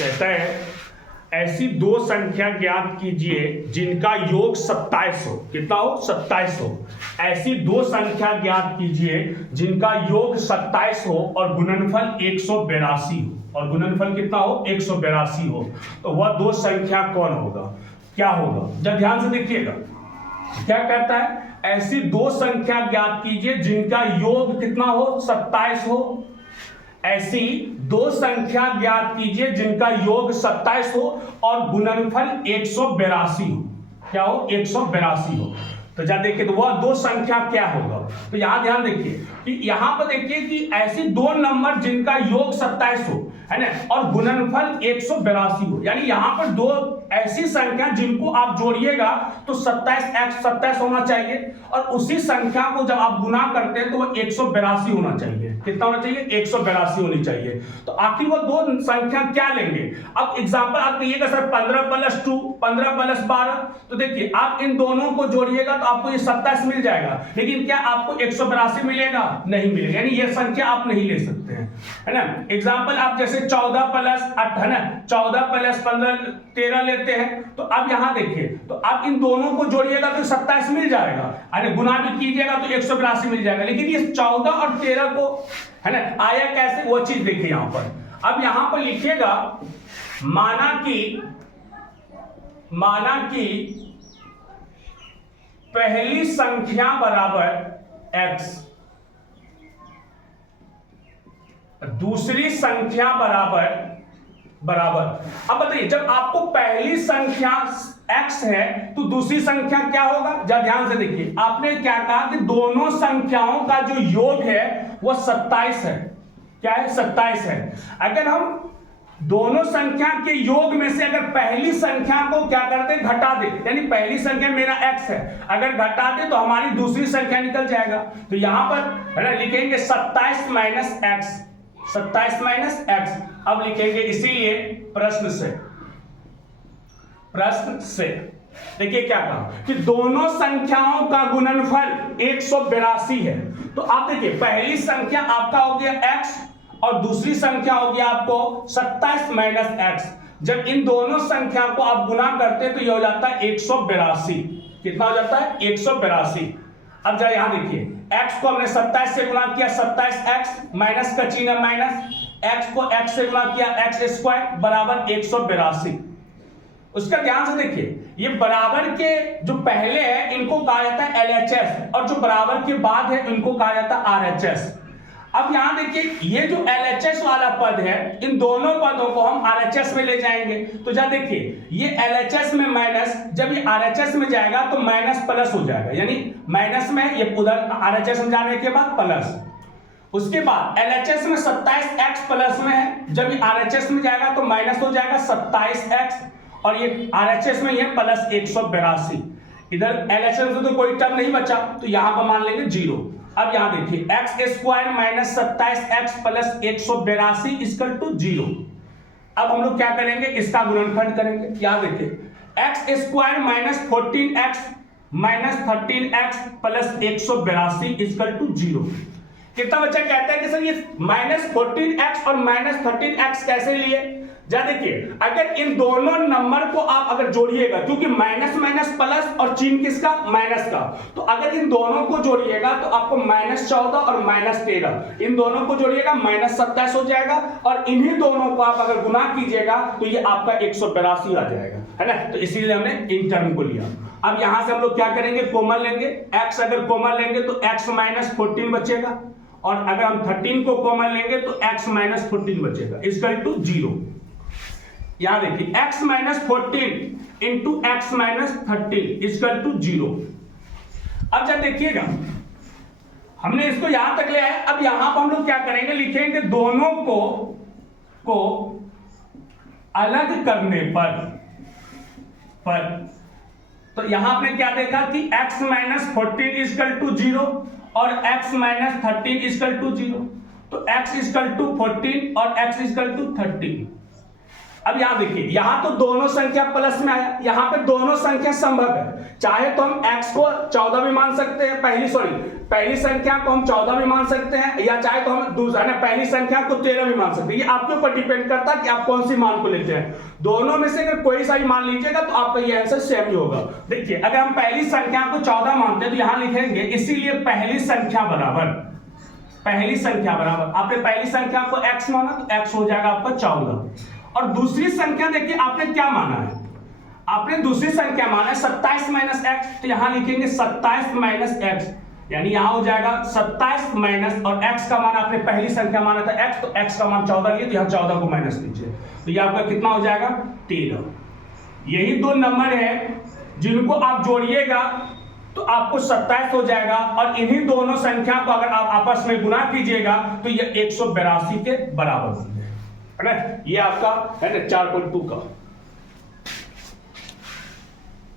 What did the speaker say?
कहता है ऐसी दो संख्या ज्ञात कीजिए जिनका योग 27 हो। कितना हो? 27 हो। ऐसी दो संख्या ज्ञात कीजिए जिनका योग 27 हो और गुणनफल 182 हो। और गुणनफल कितना हो? 182 हो। तो वह दो संख्या कौन होगा? क्या होगा? जब ध्यान से देखिएगा क्या कहता है, ऐसी दो संख्या ज्ञात कीजिए जिनका योग कितना हो? 27 हो। ऐसी दो संख्या ज्ञात कीजिए जिनका योग 27 हो और गुणनफल 182 हो। क्या हो? 182 हो। तो जा देखिए तो वह दो संख्या क्या होगा? तो यहां ध्यान देखिए कि यहां पर देखिए कि ऐसी दो नंबर जिनका योग 27 हो, है ना, और गुणनफल 182 हो, यानी यहां पर दो ऐसी संख्या जिनको आप जोड़िएगा तो 27 होना चाहिए और उसी संख्या को जब आप गुना करते हैं तो वह 182 होना चाहिए। कितना होना चाहिए? 182 होनी चाहिए। तो आखिर वो दो संख्या क्या लेंगे? अब एग्जांपल आप कहिएगा सर 15 + 2, 15 + 12, तो देखिए आप इन दोनों को जोड़िएगा तो आपको ये 27 मिल जाएगा, लेकिन क्या आपको 182 मिलेगा? नहीं मिलेगा, यानी ये संख्या आप नहीं ले सकते हैं, है ना। एग्जांपल आप जैसे 14 + 8, है ना, 14 + 15 13 लेते हैं। तो अब यहां देखिए तो आप इन दोनों को जोड़िएगा तो 27 मिल जाएगा, अरे गुना भी कीजिएगा तो 182 मिल जाएगा, लेकिन ये 14 और 13 को, है ना, आया कैसे? वो चीज देखिए यहां पर। अब यहां पर लिखिएगा माना कि पहली संख्या बराबर x, दूसरी संख्या बराबर। अब बताइए जब आपको पहली संख्या x है तो दूसरी संख्या क्या होगा? जब ध्यान से देखिए आपने क्या कहा कि दोनों संख्याओं का जो योग है वो 27 है। क्या है? 27 है। अगर हम दोनों संख्या के योग में से अगर पहली संख्या को क्या करते? घटा दे, यानी पहली संख्या मेरा x है, अगर घटा दे तो हमारी दूसरी संख्या निकल जाएगा। तो यहां पर, है ना, लिखेंगे 27 - x, 27 - x। अब लिखेंगे इसीलिए प्रश्न से देखिए क्या कहा कि दोनों संख्याओं का गुणनफल 182 है। तो आप देखिए पहली संख्या आपका हो गया x और दूसरी संख्या हो गया आपको 27 - x। जब इन दोनों संख्या को आप गुना करते हैं तो यह हो जाता है 182। कितना हो जाता है? 182। अब जरा यहां देखिए x को हमने 27 से गुना किया, 27x, माइनस का चिन्ह माइनस, x को x से गुना किया, x² बराबर 182। उसका ध्यान से देखिए ये बराबर के जो पहले है इनको कहा जाता है LHS और जो बराबर के बाद है इनको कहा जाता है RHS। अब यहां देखिए ये जो LHS वाला पद है इन दोनों पदों को हम RHS में ले जाएंगे। तो जा देखिए ये LHS में माइनस, जब ये RHS में जाएगा तो माइनस प्लस हो जाएगा, यानी माइनस में ये उधर RHS में जाने के बाद प्लस। उसके बाद LHS में 27x प्लस में है, जब ये RHS में जाएगा तो माइनस हो जाएगा 27x और ये RHS में ये प्लस 182। इधर LHS में तो कोई टर्म नहीं बचा तो यहां पर मान लेंगे 0। अब यहां देखिए x² minus 27x plus 182 equal to 0। अब हम लोग क्या करेंगे? इसका गुणनखंड करेंगे। यहां देखिए x² minus 14x minus 13x plus 182 equal to 0। कितना बच्चा कहता है कि सर ये माइनस 14x और माइनस 13x कैसे लिए? जा देखिए अगर इन दोनों नंबर को आप अगर जोड़िएगा, क्योंकि माइनस माइनस प्लस और चिन्ह किसका? माइनस का, तो अगर इन दोनों को जोड़िएगा तो आपको -14 और -13 इन दोनों को जोड़िएगा -27 हो जाएगा और इन्हीं दोनों को आप अगर गुना कीजिएगा तो ये आपका 182 आ जाएगा, है ना। तो इसीलिए हमने इन टर्म को लिया। अब यहां से हम लोग क्या करेंगे? कॉमन लेंगे। x अगर कॉमन लेंगे तो x - 14 बचेगा और अगर हम 13 को कॉमन लेंगे तो x - 14 बचेगा इक्वल टू 0। यहां देखिए x - 14 into x - 13 equal to 0। अब जब देखिएगा हमने इसको यहां तक ले आए। अब यहां पर हम लोग क्या करेंगे? लिखेंगे दोनों को अलग करने पर तो यहां आपने क्या देखा कि x - 14 इक्वल टू 0 और x - 13 इक्वल टू 0। तो x इक्वल टू 14 और x इक्वल टू 13। अब यहां देखिए, यहां तो दोनों संख्या प्लस में आया, यहां पे दोनों संख्या संभव है। चाहे तो हम x को 14 भी मान सकते हैं, पहली संख्या को हम 14 भी मान सकते हैं, या चाहे तो हम पहली संख्या को 13 भी मान सकते हैं। ये आपके ऊपर डिपेंड करता है कि आप कौन सी मान को लेते हैं। दोनों में से अगर कोई सा भी मान लीजिएगा तो आपका ये आंसर सेम ही होगा। देखिए, अगर हम पहली संख्या को 14 मानते हैं तो यहां लिखेंगे इसीलिए पहली संख्या बराबर आपने पहली संख्या को x माना तो x हो जाएगा आपका 14। और दूसरी संख्या देखिए आपने क्या माना है, आपने दूसरी संख्या माना है 27 माइनस एक्स, तो यहां लिखेंगे 27 माइनस एक्स, यानी यहां हो जाएगा 27 माइनस, और x का मान आपने पहली संख्या माना था x, तो x का मान 14 लिए, तो यहां 14 को माइनस कीजिए, तो ये आपका कितना हो जाएगा 13। यही दो नंबर है जिनको आप जोड़िएगा तो आपको 27 हो जाएगा, और इन्हीं दोनों संख्या को अगर आप आपस में गुणा कीजिएगा तो ये 182 के बराबर होंगे, है ना। ये आपका है ना 4.2 का।